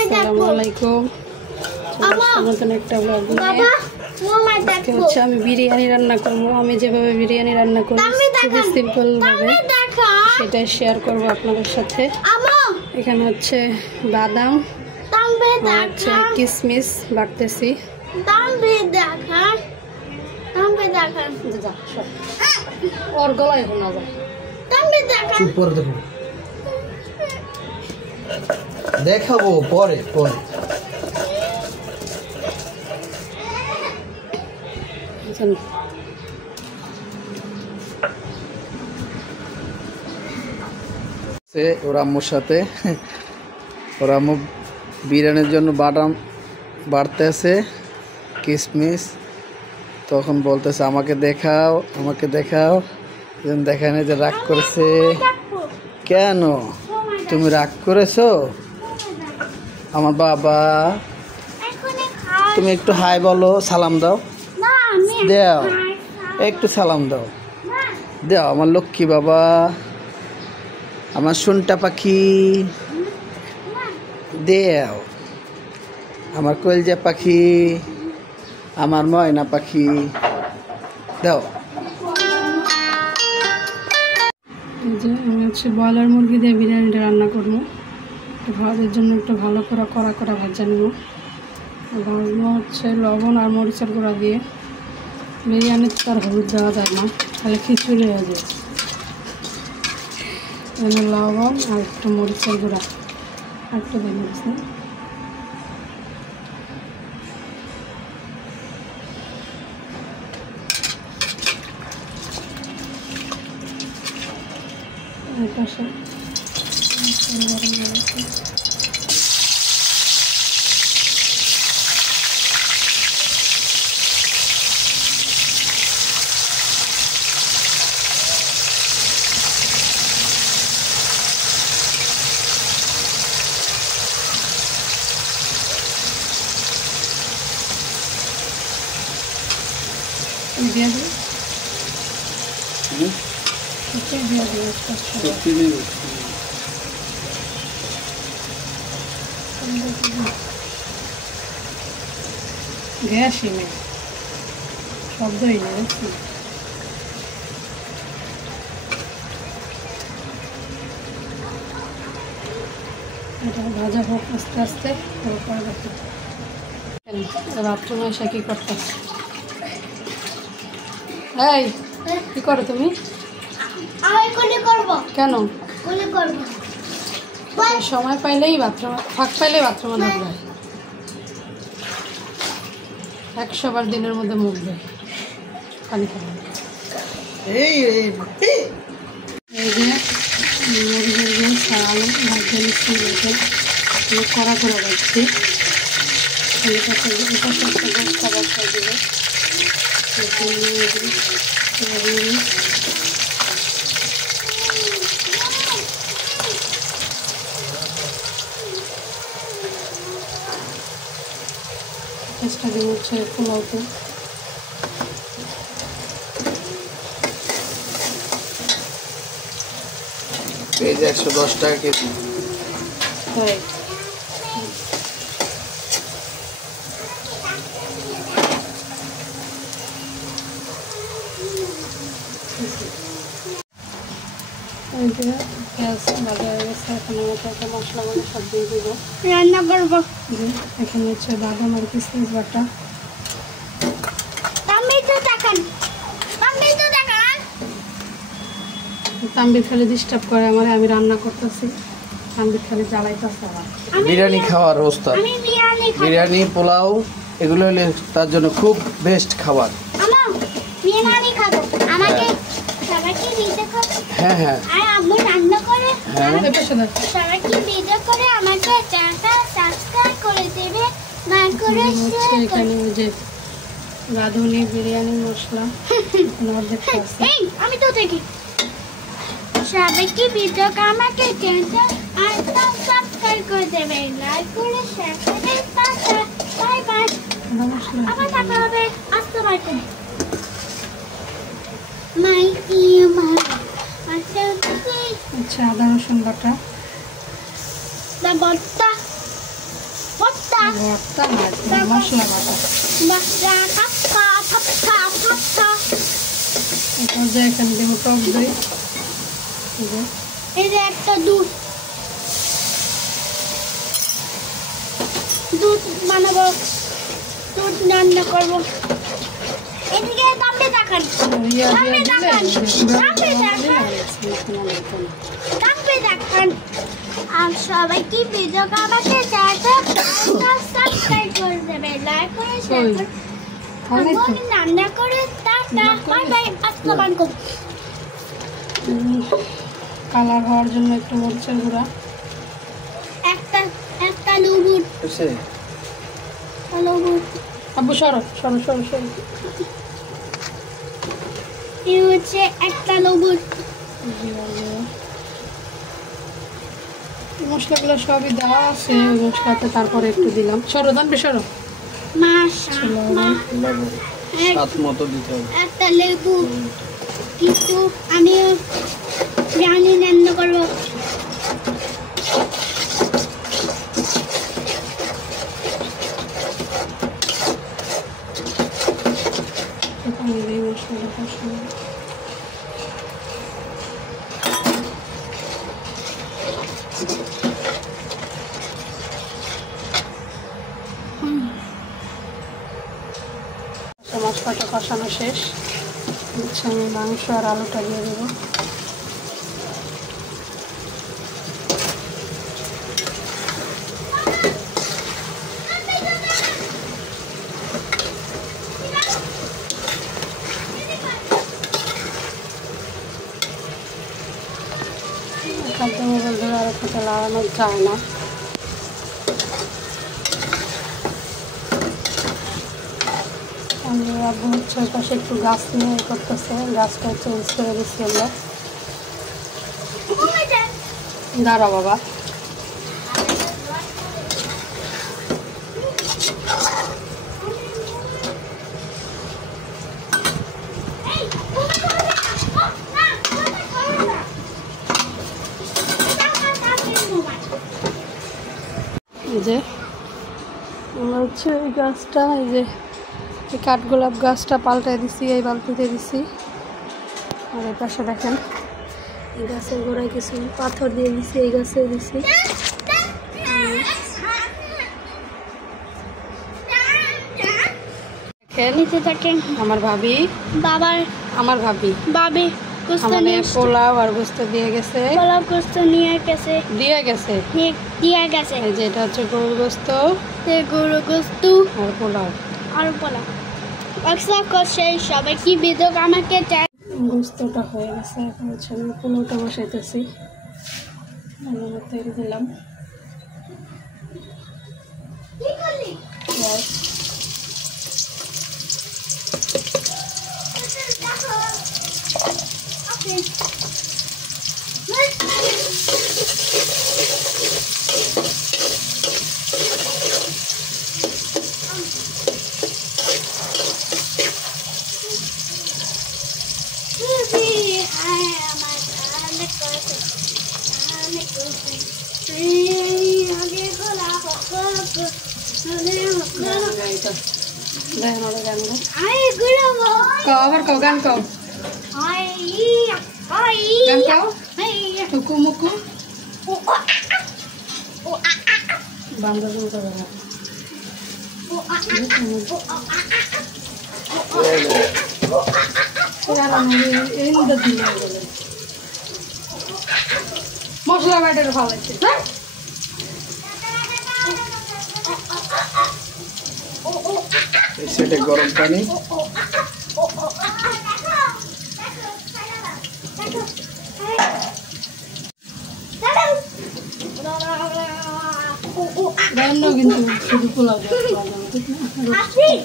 আসসালামু আলাইকুম। নতুন একটা ব্লগ নিয়ে হচ্ছে আমি বিরিয়ানি রান্না করবো। আমি যেভাবে বিরিয়ানি রান্না করি খুবই সিম্পল ভাবে সেটাই শেয়ার করবো আপনাদের সাথে। এখানে হচ্ছে বাদাম, হচ্ছে কিশমিশ বাটতেছি। ওর গলায় শোনা যায়। দেখাবো পরে পরে। ওর আম্মুর সাথে ওর আম্মু বিরিয়ানির জন্য বাদাম বাড়তেছে, কিশমিশ। তখন বলতেছে আমাকে দেখাও, আমাকে দেখাও। দেখানে যে রাগ করেছে। কেন তুমি রাগ করেছো? আমার বাবা, তুমি একটু হাই বলো, সালাম দাও। দাও একটু সালাম দাও, দাও আমার লক্ষ্মী বাবা, আমার শুনটা পাখি। দেও আমার কলজা পাখি, আমার ময়না পাখি, দাও। আমি হচ্ছে ব্রয়লার মুরগি দিয়ে বিরিয়ানিটা রান্না করবো। ভাজার জন্য একটু ভালো করে কড়া কড়া ভাজা নেব। ভাজবো হচ্ছে লবণ আর মরিচের গুঁড়া দিয়ে। বিরিয়ানিতে তার হলুদ দেওয়া যায় না, তাহলে খিচুড়ি হয়ে যায়। লবণ আর একটু মরিচের গুঁড়া আর একটু দিয়ে দিচ্ছি। পাশে দিয়ে দিই। গ্যাসই নেই, শব্দই নেই। এটা ভাজা হোক আস্তে আস্তে। বাথরুমে এসে কি করতে? এই কি করো তুমি? কেন? সময় পাইলেই বাথরুম, ফাঁক পাইলেই বাথরুমে ঢুকবে। 100 বার দিনের মধ্যে মুখ দেয় পানি খাবে। এই যে মুরগির যে চাল ভাজতে নিচ্ছি, কড়া করে রাখছি। চেষ্টা দিয়ে হচ্ছে পোলাওতে কেজি 110 টাকা কেজি। হয়। মশলাগুলো সব দিয়ে দেবো, রান্না করবো। এখানে হচ্ছে বাদাম আর কিশমিশ বাটা। তাম্বির খালি ডিস্টার্ব করে আমার, আমি রান্না করতেছি। তাম্বির খালি জ্বালাইতেছে। বিরিয়ানি খাওয়ার অবস্থা, বিরিয়ানি পোলাও এগুলো হলে তার জন্য খুব বেস্ট খাবার। হ্যাঁ হ্যাঁ এখানে যে রাঁধুনি বিরিয়ানি মশলা আমি তো দেখি। সবাইকে ভিডিও আমাকে সাবস্ক্রাইব করে দেবে, লাইক করে শেয়ার করে। বাই বাই, আবার দেখা হবে। আসতে পারবেন মাই আচ্ছা, আদা রসুন বাটা। ভর্তা না, মশলা বাটা। এখানে দেবো টক দই, এই যে একটা দুধ বানাবো, দুধ রান্না করবো। এদিকে দামে দেখান, দামে দেখান। আর সবাই কি ভিডিও আমাকে সাবস্ক্রাইব করে দেবে, লাইক করে শেয়ার করে রান্না করে। টাটা বাই বাই, আসসালামু আলাইকুম। কালার হওয়ার জন্য একটু মরিচের গুঁড়া, একটা লবণ, আব্বু সরো সরো সরো সরো, এই হচ্ছে একটা লবণ। মশলাগুলো সবই দেওয়া আছে ওই মশলাতে, তারপরে একটু দিলাম। সরো দানবে সরো, স্বাদ মতো দিতে হবে। একটা লেবু, কিন্তু আমি বিরিয়ানি রান্না করবো। মশলাটা কষানো, মশলাটা কষানো শেষ। হচ্ছে আমি মাংস আর আলুটা দিয়ে দেবো। এখান থেকে মোবাইল ধরে আর একটা লাগানো যায় না। আমি আব্বু হচ্ছে পাশে একটু গাছ নিয়ে করতেছে, গাছটা চেঞ্জ করে দিচ্ছি আমরা। দাঁড়া বাবা, এই যে আমরা হচ্ছে এই গাছটা, এই যে এই কাঠগোলাপ গাছটা পাল্টাই দিছি, এই বালতিতে দিছি। আর এই পাশে দেখেন এই গাছের গোড়ায় কিছু পাথর দিয়ে দিছি, এই গাছেও দিছি। দেখেন আমার ভাবি, আমার ভাবি আমাদের পোলাও আর গোস্ত দিয়ে গেছে, দিয়ে গেছে। এই যে এটা হচ্ছে গরুর গোস্ত আর পোলাও। সবাই কি ভিডিও আমাকে গোস্তটা হয়ে গেছে, এখন হচ্ছে আমি পোলাওটা বসাইতেছি। তেল দিলাম, আবার কাও গান কাও, গান কাও, টুকু মুকু বান্দর মশলা বাটার ভালো লাগছে। সেটা গরম পানি, কিন্তু শুধু পোলাও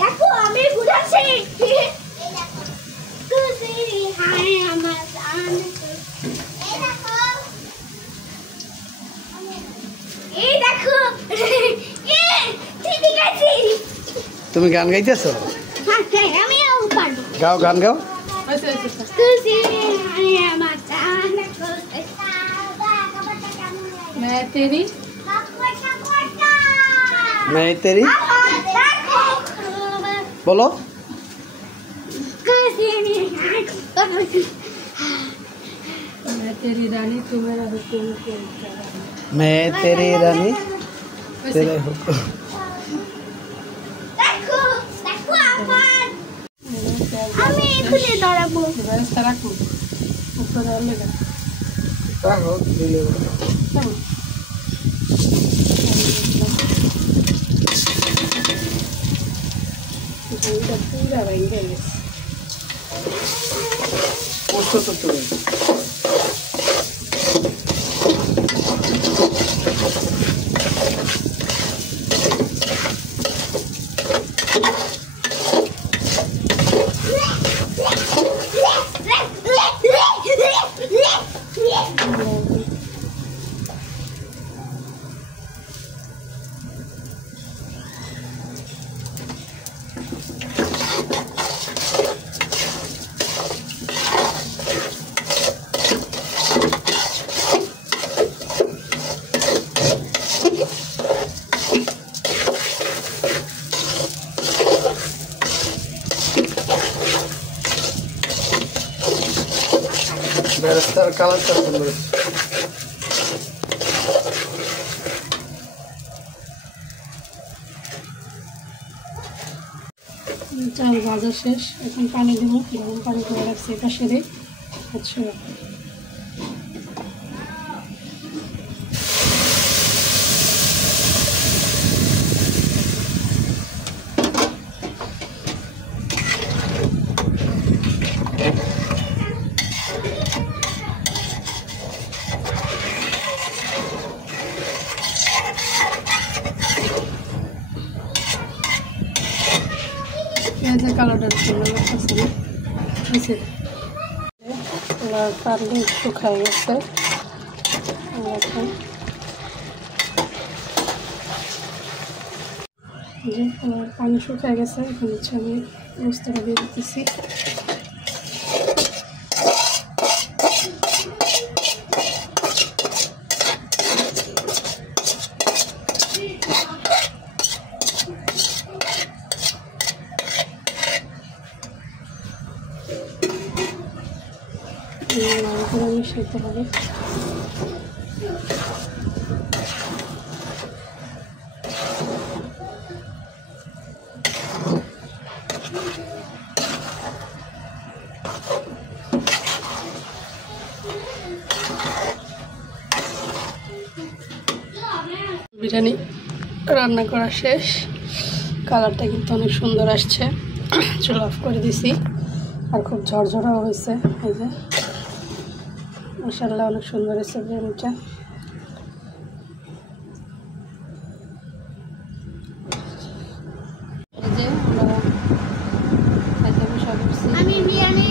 দেখো আমি বুঝাচ্ছি। তুমি গান গাইতেছো? গাও, গান গাও। मैं तेरी बोलो मैं तेरी रानी तू मेरा हुक्म तेरा। मैं तेरी रानी तेरे हुक्म। আমি এখানে দাঁড়াবো। ব্যবস্থা রাখো উপরে আলেগা রাখো দিলে এটা পুরা ভেঙে গেছে। কষ্ট তো তুমি বেরেস্তার কালারটা সুন্দর। চাল ভাজা শেষ, এখন পানি দেবো। গরম পানি করে রাখছি এটা সেরে। আচ্ছা পেঁয়াজের কালারটা সুন্দর লাগতেছে না? হয়েছে পারলে একটু খাই গেছে। পানি শুকায় গেছে, এখন হচ্ছে আমি মশলাটা দিয়ে দিতেছি। মিশাইতে হবে। বিরিয়ানি রান্না করা শেষ। কালারটা কিন্তু অনেক সুন্দর আসছে। চুল অফ করে দিছি, আর খুব ঝরঝরাও হয়েছে। এই যে মাশাআল্লাহ অনেক সুন্দর হয়েছে বিরিয়ানিটা। এই যে আমরা খাইতে বসা করছি। আমি বিরিয়ানি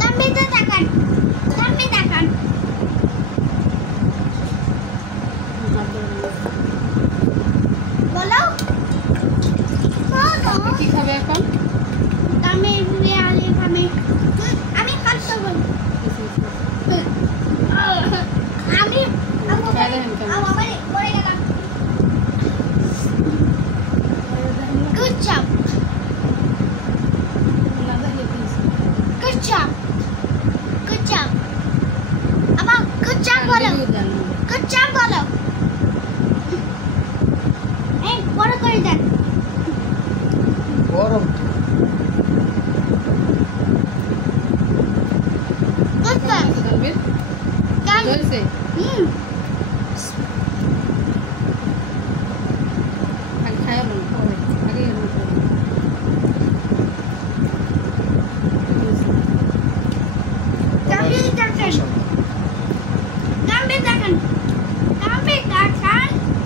দামটা দেখান, দামটা দেখান। বলো বলো কি খাবে এখন? দামে বিরিয়ানি খাবে। আমি কাটতে বলবো। আমি আমার পরে গেলাম। Good job. Good job. Good job. Ama good job bolo. Good job bolo. Hey, বড় করে দেন। গরম Good job. Done.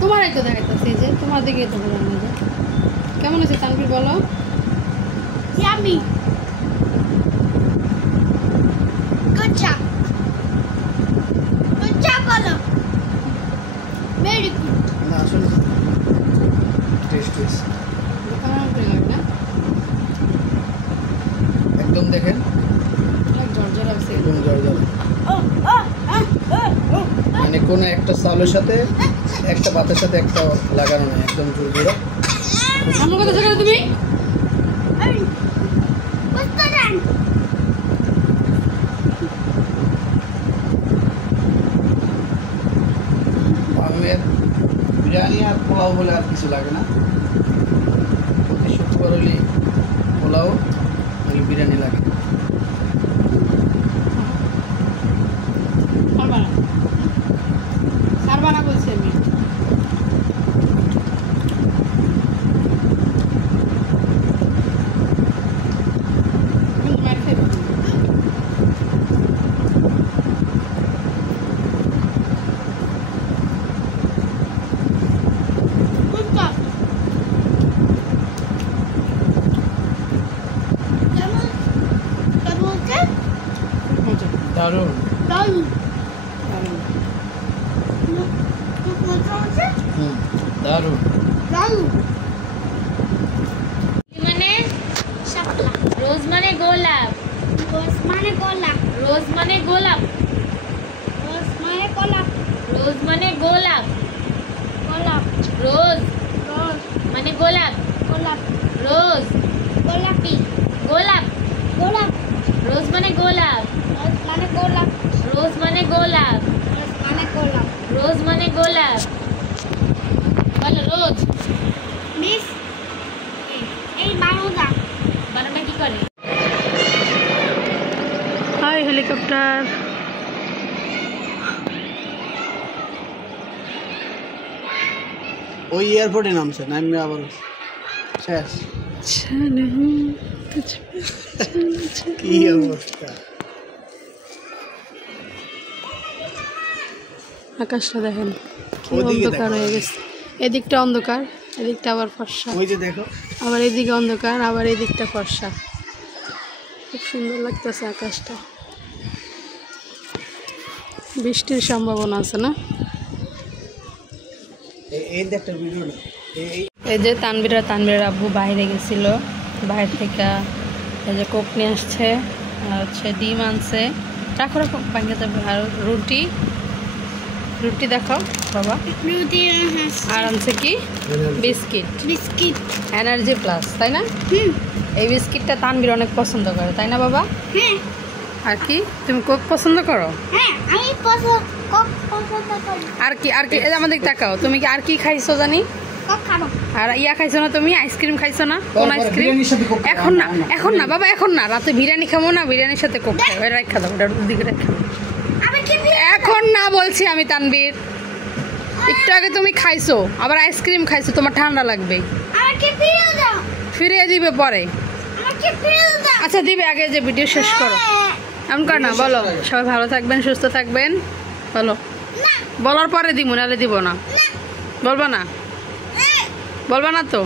তোমারই তো দেখাইতেছি যে তোমার দিকে তো বলো না যে কেমন আছে তানভীর বলো। Yummy. Good job. Good job bolo. Very good. না আসলে টেস্ট হয়েছে একদম। দেখেন ঝরঝর আছে একদম জর্জর, Oh, oh, oh, oh, oh. মানে কোনো একটা চাউলের সাথে একটা ভাতের সাথে একটা লাগানো নাই, একদম ঝুরঝুরে। আমার কথা শোনো তুমি। আমের বিরিয়ানি আর পোলাও বলে আর কিছু লাগে না। প্রতি শুক্রবার হলে পোলাও হলে বিরিয়ানি লাগে। সারবানা বলছি আমি। দারুণ। দারুণ। মানে শাপলা, রোজ মানে গোলাপ, রোজ মানে গোলাপ, রোজ মানে গোলাপ, রোজ মানে গোলাপ, রোজ মানে গোলাপ, গোলাপ, রোজ, রোজ মানে গোলাপ, গোলাপ, রোজ, গোলাপি, গোলাপ, গোলাপ, রোজ মানে গোলাপ, রোজ মানে গোলাপ, রোজ মানে গোলাপ, রোজ মানে গোলাপ, রোজ মানে গোলাপ, বলো রোজ। মিস এই বারোটা কি করে? Hi helicopter. ওই এয়ারপোর্টে নামছে, নামবে আবার শেষ। কি অবস্থা! আকাশটা দেখেন কি অন্ধকার হয়ে গেছে। এদিকটা অন্ধকার, এদিকটা আবার ফর্সা। ওই যে দেখো, আবার এদিকে অন্ধকার, আবার এদিকটা ফর্সা। খুব সুন্দর লাগতেছে আকাশটা। বৃষ্টির সম্ভাবনা আছে না? এই যে তানবীরের আব্বু বাইরে গেছিল, বাইরে থেকে এই যে কোক নিয়ে আসছে, আর হচ্ছে ডিম আনছে, রাখো রাখো ভাঙে যাবে, আর রুটি রুটি দেখাও বাবা, রুটি আর আনছে কি বিস্কিট, বিস্কিট এনার্জি প্লাস, তাই না? এই বিস্কিটটা তানবীর অনেক পছন্দ করে, তাই না বাবা? হ্যাঁ। আর কি তুমি কোক পছন্দ করো? হ্যাঁ আমি কোক পছন্দ করি। আর কি আর কি? এই যে আমাদের তাকাও, তুমি কি আর কি খাইছো জানি? কোক খাবো। আর ইয়া খাইছো না তুমি? আইসক্রিম খাইছো না? কোন আইসক্রিম? এখন না, এখন না বাবা, এখন না, রাতে বিরিয়ানি খাবো না, বিরিয়ানির সাথে কোক খাবো, এটা রাখা দাও, ওটার দিকে রাখা। এখন না বলছি আমি তানবীর, একটু আগে তুমি খাইছো, আবার আইসক্রিম খাইছো, তোমার ঠান্ডা লাগবে। আমাকে ফিরিয়ে দাও। ফিরিয়ে দিবে পরে। আমাকে ফিরিয়ে দাও। আচ্ছা দিবে, আগে যে ভিডিও শেষ করো। এমন কর না, বলো সবাই ভালো থাকবেন, সুস্থ থাকবেন, বলো। বলার পরে দিব, নাহলে দিব না। বলবা না? বলবা না তো?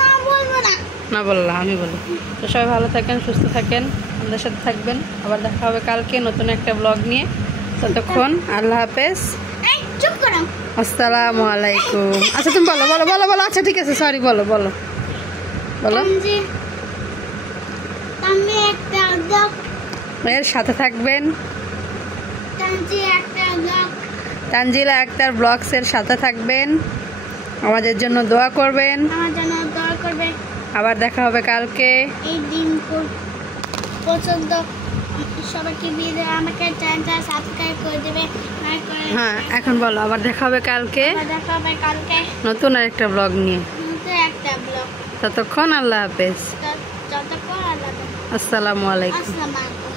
না বলবো না। না বললাম, আমি বলি। তো সবাই ভালো থাকেন, সুস্থ থাকেন, আমাদের সাথে থাকবেন। আবার দেখা হবে কালকে নতুন একটা ব্লগ নিয়ে। ততক্ষণ আল্লাহ হাফেজ, এই চুপ করো। আসসালামু আলাইকুম। আচ্ছা তুমি বলো বলো বলো বলো। আচ্ছা ঠিক আছে, সরি, বলো বলো বলো। আমি একটা ব্লগ, এর সাথে থাকবেন একটা ব্লগ, তানজিলা আক্তার ব্লগসের সাথে থাকবেন, আমাদের জন্য দোয়া করবেন। আমার জন্য দোয়া করবে। আবার দেখা হবে কালকে। এই দিন পছন্দ সবাইকে দিয়ে আমাকে চ্যানেলটা সাবস্ক্রাইব করে দেবে। হ্যাঁ এখন বলো, আবার দেখা হবে কালকে দেখা হবে কালকে নতুন আরেকটা ব্লগ নিয়ে। নতুন একটা ব্লগ। ততক্ষণ আল্লাহ হাফেজ, যতক্ষণ আল্লাহ। আসসালামু আলাইকুম। আসসালামু আলাইকুম।